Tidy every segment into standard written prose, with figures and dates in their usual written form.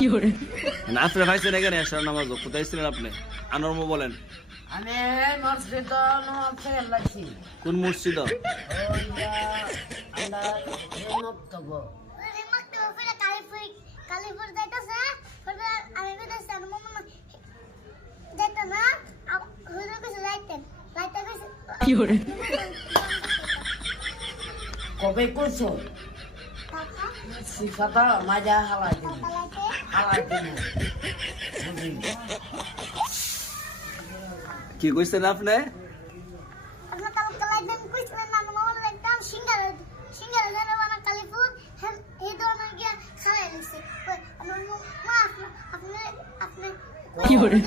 আপনার ভাইছেন এখানে আসার নামাজ কোথায় ছিলেন আপনি? আনর্ম বলেন। আমি মসজিদ নামাজ থেকে লাগছি। কোন মসজিদ? আমরা মক্তব ফিরে কালীপুর যাইতেছে আমি বিদেশে যাইতাম না হুজুর কিছু যাইতেন কবে করছো সিফাতা মাজা হালাই দিন কি কইছেন আপনি? আপনার কালাইতেন কইছিলেন না মামা একদম সিঙ্গার জানে বানা কালীপুর এই ধরনের গিয়া খাওয়াই লিখছে আমার মা আপনি কি করে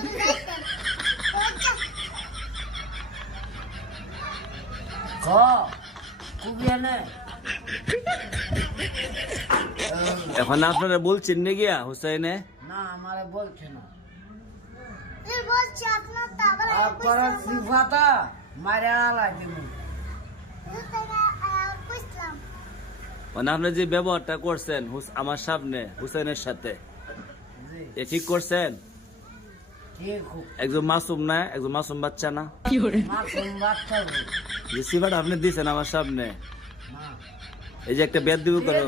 কুবিয়ানে এখন আপনারা বলছেন না গিয়া হুসাইনে? না আমারে বলছে না বলছি আপনার তো আবার আপনারা সিফাতা মারা হালাই দিন কইছিলাম মানে আপনি যে ব্যবহারটা করছেন আমার সামনে হুসাইনের সাথে এ ঠিক করছেন? একজন মাসুম না, একজন মাসুম বাচ্চা না? যে সিফাটা আপনি দিয়েছেন আমার সামনে, এই যে একটা বেদ দিব করো,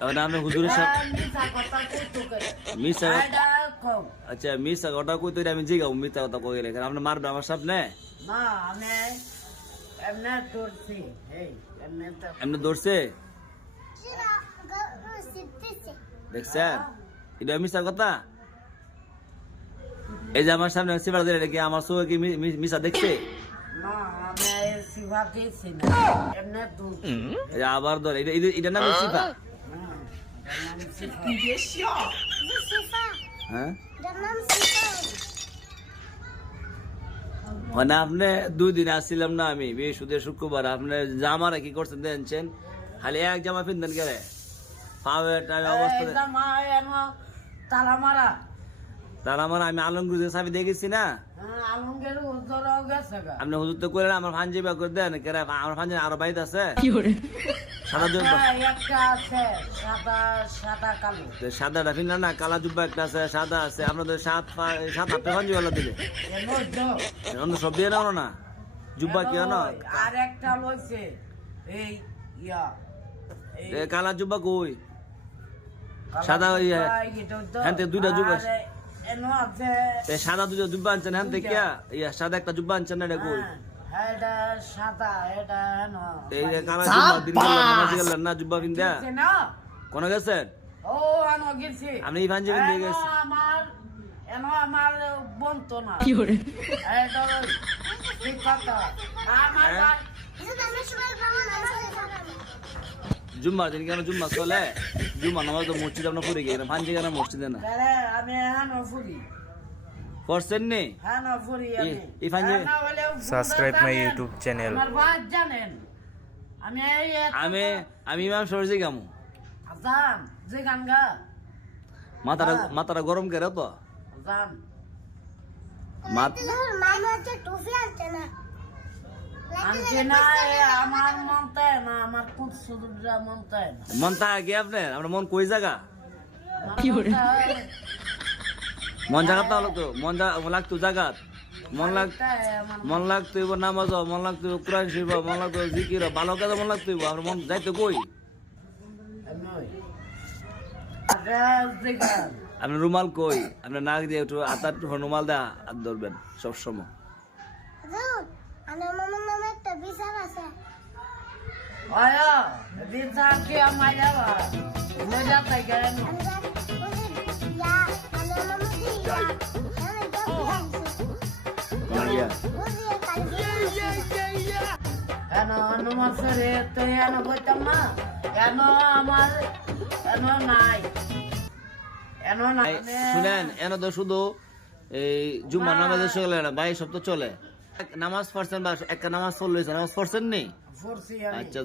এখন আপনি হুজুরের সাথে মিশা আচ্ছা মিশা কথা কই তো আমি জিগাও মিথ্যা কথা কই গেলে আপনি মারবে আমার সামনে? না আমি এমনে ধরছি এমনি ধরছে কিরা সিদ্ধেছে দেখছেন? এটা মিশা কথা। এই যে আমার সামনে সিফাটা দিলে নাকি আমার চোখে কি মিশা দেখছে? না আমি সিফা দিয়েছি না এমনে তো এই যে আবার ধর এটা নাম সিফা। সিফা হ্যাঁ নাম সিফা মানে আপনি 2 দিন আসছিলাম না আমি বৃহস্পতি শুক্রবার, আপনি জামারা কি করছেন দেখছেন? খালি এক জামা পিনতেন গেলে পাওয়ার অবস্থা তালা মারা তার আমার আমি আলমগীর চাবি দিয়ে গেছি না, আলমগের উজ্জ্বল গেছে গা আপনি হুজুর তো করে আমার ফাঞ্জি বা করে দেন কেন? আমার ফাঞ্জি আরো বাড়িতে আছে সাদা জুব্বা, একটা আছে সাদা সাদা কালো সাদাটা ফিনা না, কালা জুব্বা একটা আছে, সাদা আছে, আপনাদের 7-8টা ফাঞ্জি বেলা দিলে এর মধ্যে এখন তো সব দিয়ে নাও না জুব্বা কি না? আর একটা লইছে এই ইয়া কালা জুব্বা কই? সাদা ওই হ্যাঁ দুইটা জুব্বা, এনো আছে সাদা দুইটা জুব্বা আনছেন হ্যাঁ থেকে ইয়া সাদা একটা জুব্বা আনছেন না, এটা কই? এটা সাদা এটা এনো এই যে কালা জুব্বা দিন নামাজ গেলেন না জুব্বা পিন্দা না কোন গেছেন? ও এনো গেছি আপনি এই ফাঞ্জি পিন্দে গেছেন? আমার বলতো না কি করে এটা ঠিক কথা আমার আমি সবাই ব্রাহ্মণ নামাজ জুম্মা দিন কেন জুম্মা চলে? জুম্মা নামাজ তো মসজিদ আপনার পড়ে গিয়ে ফাঞ্জি কেন মসজিদে না আমি এনো ফুরি করছেন নি? এনো ফুরি আমি এই fungi Subscribe my YouTube channel. আমার ভাই জানেন আমি আমি ইমাম সরজি গামু আজান যে গান গা মাথাটা গরম করে তো আজান মামা হচ্ছে টুপি আনছে না আনছে না আমার মন চায় না আমার খুব সুদূরা মন চায় না মন তা আগে আপনার আপনার মন কই জায়গা? কি করে মন জায়গা তো তো লাগতো জায়গা মন লাগতো এবার নামাজ মন লাগতো কোরআন শরীফ মন লাগতো জিকির ভালো কাজে মন লাগতো আপনার মন যাইতো কই? আপনার রুমাল কই? আপনার নাক দিয়ে একটু আতার রুমাল দেয়া হাত ধরবেন সবসময়। আমার মামার নামে একটা বিচার আছে আয়া বিচার কি আমার যাবা মজা তাই গেলেন কেন নমস্কারে তো এনো বলতাম না কেন আমার এনো নাই শুনেন এন তো শুধু এই জুম্মা নামাজে চলে না ভাই, সব তো চলে। নামাজ পড়ছেন বা একটা নামাজ চলছে, নামাজ পড়ছেন নি? ফোরসি আচ্ছা